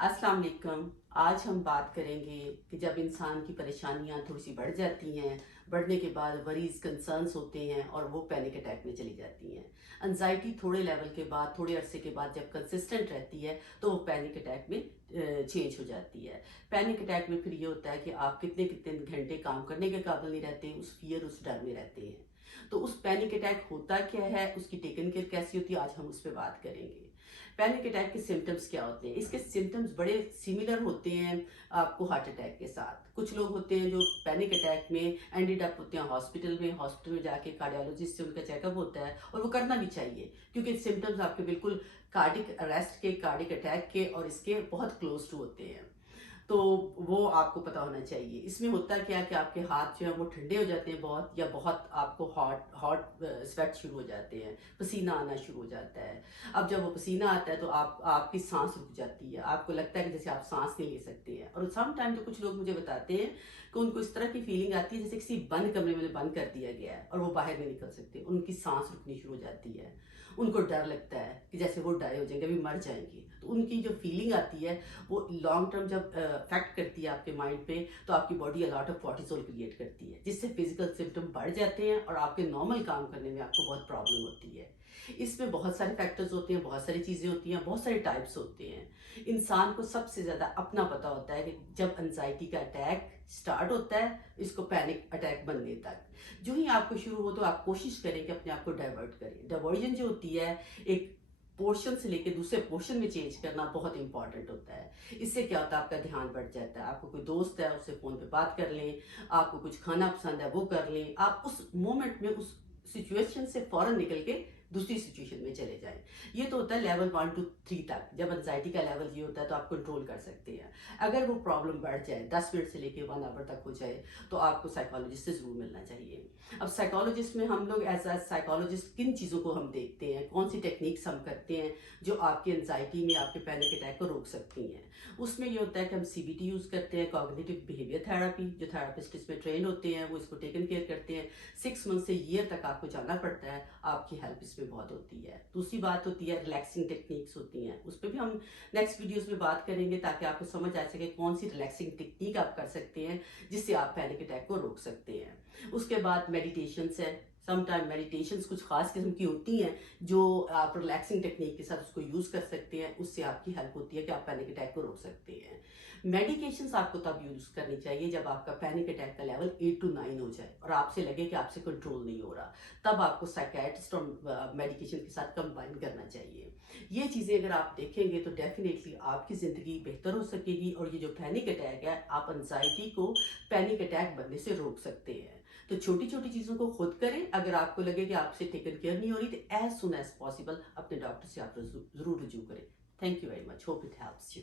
अस्सलाम वालेकुम। आज हम बात करेंगे कि जब इंसान की परेशानियां थोड़ी सी बढ़ जाती हैं, बढ़ने के बाद वरीज कंसर्न्स होते हैं और वो पैनिक अटैक में चली जाती हैं। एंजाइटी थोड़े लेवल के बाद, थोड़े अरसे के बाद जब कंसिस्टेंट रहती है तो वो पैनिक अटैक में चेंज हो जाती है। पैनिक अटैक में फिर ये होता है कि आप कितने कितने घंटे काम करने के काबिल नहीं रहते, उस फियर, उस डर में रहते हैं। तो उस पैनिक अटैक होता क्या है, उसकी टेकन केयर कैसी होती है, आज हम उस पर बात करेंगे। पैनिक अटैक के सिम्टम्स क्या होते हैं? इसके सिम्टम्स बड़े सिमिलर होते हैं आपको हार्ट अटैक के साथ। कुछ लोग होते हैं जो पैनिक अटैक में एंडेड अप होते हैं हॉस्पिटल में जाके कार्डियोलॉजिस्ट से उनका चेकअप होता है, और वो करना भी चाहिए क्योंकि सिम्टम्स आपके बिल्कुल कार्डिक अरेस्ट के, कार्डिक अटैक के और इसके बहुत क्लोज टू होते हैं। तो वो आपको पता होना चाहिए। इसमें होता क्या कि आपके हाथ जो है वो ठंडे हो जाते हैं बहुत, या बहुत आपको हॉट हॉट स्वेट शुरू हो जाते हैं, पसीना आना शुरू हो जाता है। अब जब वो पसीना आता है तो आपकी सांस रुक जाती है, आपको लगता है कि जैसे आप सांस नहीं ले सकते हैं। और सम टाइम तो कुछ लोग मुझे बताते हैं कि उनको इस तरह की फीलिंग आती है जैसे किसी बंद कमरे में बंद कर दिया गया है और वो बाहर नहीं निकल सकते, उनकी सांस रुकनी शुरू हो जाती है। उनको डर लगता है कि जैसे वो डाई हो जाएंगे, अभी मर जाएंगे। तो उनकी जो फीलिंग आती है वो लॉन्ग टर्म जब अफेक्ट करती है आपके माइंड पे, तो आपकी body a lot of cortisol create करती है, जिससे फिजिकल सिम्टम बढ़ जाते हैं और आपके नॉर्मल काम करने में आपको बहुत प्रॉब्लम होती है। इसमें बहुत सारे फैक्टर्स होते हैं, बहुत सारी चीज़ें होती हैं, बहुत सारे टाइप्स होते हैं। इंसान को सबसे ज़्यादा अपना पता होता है कि जब एंजाइटी का अटैक स्टार्ट होता है, इसको पैनिक अटैक बनने तक जो ही आपको शुरू हो, तो आप कोशिश करें कि अपने आप को डाइवर्ट करें। डाइवर्जन जो होती है, एक पोर्शन से लेके दूसरे पोर्शन में चेंज करना बहुत इंपॉर्टेंट होता है। इससे क्या होता है, आपका ध्यान बढ़ जाता है। आपको कोई दोस्त है, उससे फोन पे बात कर लें, आपको कुछ खाना पसंद है वो कर लें, आप उस मोमेंट में उस सिचुएशन से फौरन निकल के दूसरी सिचुएशन में चले जाएं। ये तो होता है लेवल 1 to 3 तक। जब एंजाइटी का लेवल ये होता है तो आप कंट्रोल कर सकते हैं। अगर वो प्रॉब्लम बढ़ जाए, 10 मिनट से लेके 1 आवर तक हो जाए, तो आपको साइकोलॉजिस्ट से जरूर मिलना चाहिए। अब साइकोलॉजिस्ट में हम लोग एज अ साइकोलॉजिस्ट किन चीज़ों को हम देखते हैं, कौन सी टेक्निक्स हम करते हैं जो आपकी एंजाइटी में, आपके पैनिक अटैक को रोक सकती हैं। उसमें ये होता है कि हम CBT यूज़ करते हैं, कॉग्निटिव बिहेवियर थेरेपी। जो थेरापिस्ट इसमें ट्रेन होते हैं वो इसको टेकन केयर करते हैं। 6 मंथ से ईयर तक आपको जाना पड़ता है, आपकी हेल्प इसमें बहुत होती है। दूसरी बात होती है रिलैक्सिंग टेक्निक्स होती हैं, उस पर भी हम नेक्स्ट वीडियोस में बात करेंगे ताकि आपको समझ आ सके कौन सी रिलैक्सिंग टेक्निक आप कर सकते हैं जिससे आप पैनिक अटैक को रोक सकते हैं। उसके बाद मेडिटेशंस है। समटाइम मेडिटेशंस कुछ खास किस्म की होती हैं जो आप रिलैक्सिंग टेक्निक के साथ उसको यूज कर सकते हैं, उससे आपकी हेल्प होती है कि आप पैनिक अटैक को रोक सकते हैं। मेडिकेशंस आपको तब यूज करनी चाहिए जब आपका पैनिक अटैक का लेवल 8 to 9 हो जाए और आपसे लगे कि आपसे कंट्रोल नहीं हो रहा, तब आपको साइकेट्रिस्ट और मेडिकेशन के साथ कंबाइन करना चाहिए। ये चीज़ें अगर आप देखेंगे तो डेफिनेटली आपकी ज़िंदगी बेहतर हो सकेगी, और ये जो पैनिक अटैक है, आप एंजाइटी को पैनिक अटैक बनने से रोक सकते हैं। तो छोटी छोटी चीज़ों को खुद करें। अगर आपको लगे कि आपसे टेकन केयर नहीं हो रही, तो एज सुन एज पॉसिबल अपने डॉक्टर से आप जरूर रुजू करें। Thank you very much, hope it helps you.